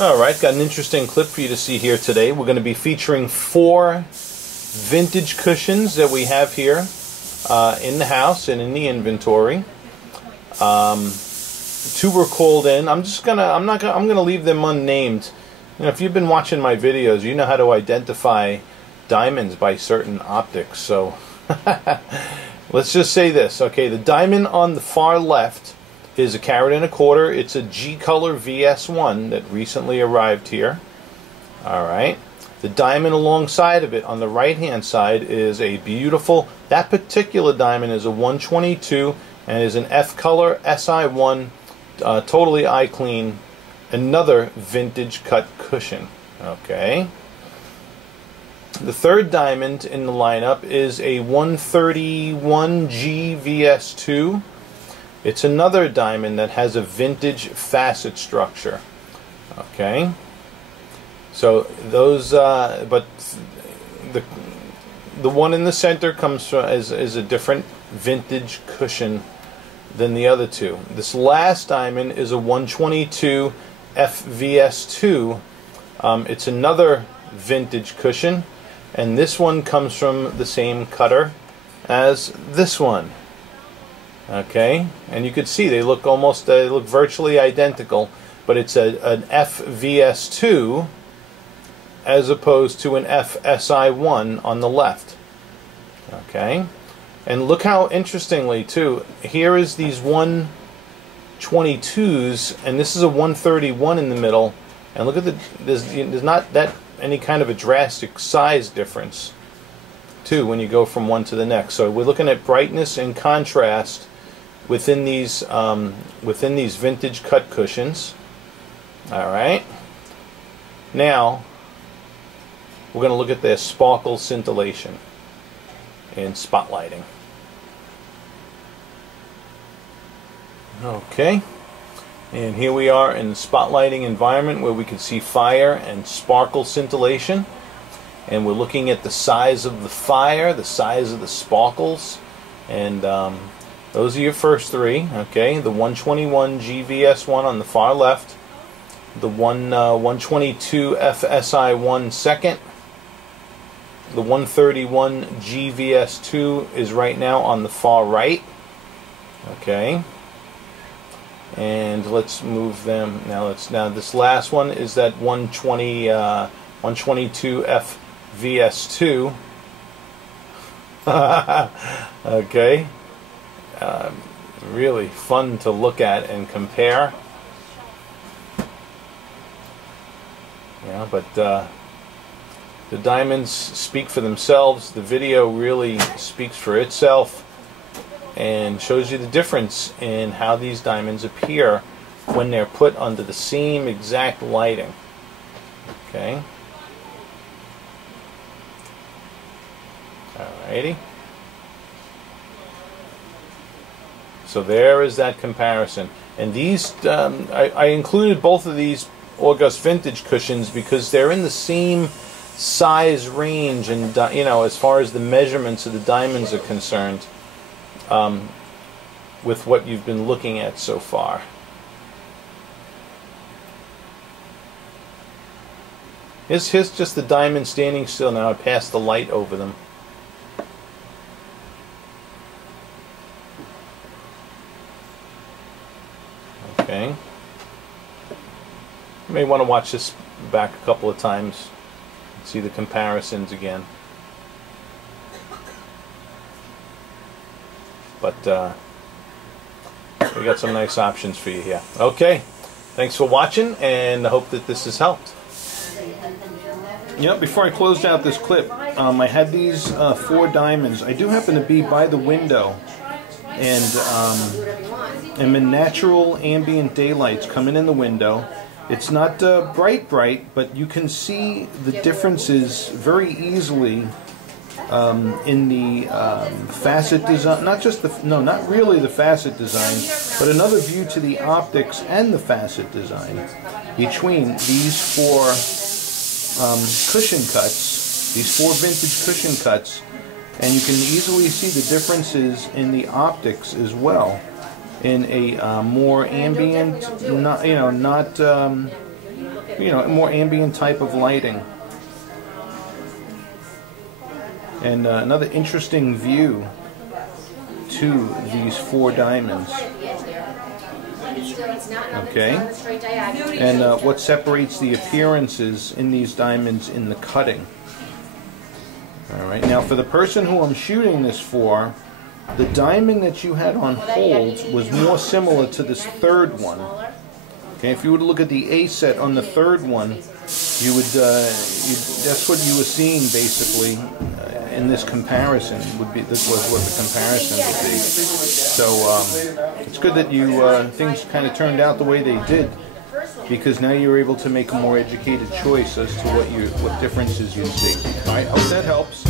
Alright, got an interesting clip for you to see here today. We're going to be featuring 4 vintage cushions that we have here in the house and in the inventory. 2 were called in. I'm gonna leave them unnamed. You know, if you've been watching my videos, you know how to identify diamonds by certain optics. So let's just say this. Okay, the diamond on the far left is 1.25 carats. It's a G color VS1 that recently arrived here. Alright. The diamond alongside of it on the right hand side is a beautiful, that particular diamond is a 122 and is an F color SI1, totally eye clean, another vintage cut cushion. Okay. The third diamond in the lineup is a 131G VS2. It's another diamond that has a vintage facet structure. Okay. So those, but the one in the center comes from is a different vintage cushion than the other 2. This last diamond is a 122 FVS2. It's another vintage cushion, and this one comes from the same cutter as this one. Okay, and you can see they look virtually identical, but it's an FVS2 as opposed to an FSI1 on the left. Okay, and look how interestingly too, here is these 122s and this is a 131 in the middle, and look at there's not that any kind of a drastic size difference too when you go from one to the next. So we're looking at brightness and contrast within these vintage cut cushions. Alright, now we're going to look at their sparkle scintillation and spotlighting. Okay, and here we are in the spotlighting environment where we can see fire and sparkle scintillation, and we're looking at the size of the fire, the size of the sparkles, and those are your first 3. Okay, the 121 GVS1 on the far left, the 122 FSI1 second, the 131 GVS2 is right now on the far right. Okay, and let's move them now. This last one is that 122 FVS2. Okay, really fun to look at and compare. Yeah, but the diamonds speak for themselves. The video really speaks for itself and shows you the difference in how these diamonds appear when they're put under the same exact lighting. Okay. Alrighty. So there is that comparison. And these, I included both of these August vintage cushions because they're in the same size range, and you know, as far as the measurements of the diamonds are concerned, with what you've been looking at so far. Here's just the diamond standing still. Now I passed the light over them. Okay. You may want to watch this back a couple of times and see the comparisons again. But we got some nice options for you here. Okay, thanks for watching, and I hope that this has helped. Before I closed out this clip, I had these 4 diamonds. I do happen to be by the window, and I'm in natural ambient daylights coming in the window. It's not bright, but you can see the differences very easily in the facet design. Not really the facet design, but another view to the optics and the facet design between these 4 cushion cuts, these 4 vintage cushion cuts, and you can easily see the differences in the optics as well. In a more ambient, not a more ambient type of lighting. And another interesting view to these 4 diamonds. Okay, and what separates the appearances in these diamonds in the cutting. Alright, now for the person who I'm shooting this for, the diamond that you had on hold was more similar to this 3rd one. Okay, if you were to look at the A set on the 3rd one, you would that's what you were seeing basically in this comparison. This was what the comparison would be. So it's good that you things kind of turned out the way they did, because now you're able to make a more educated choice as to what differences you see. All right, hope that helps.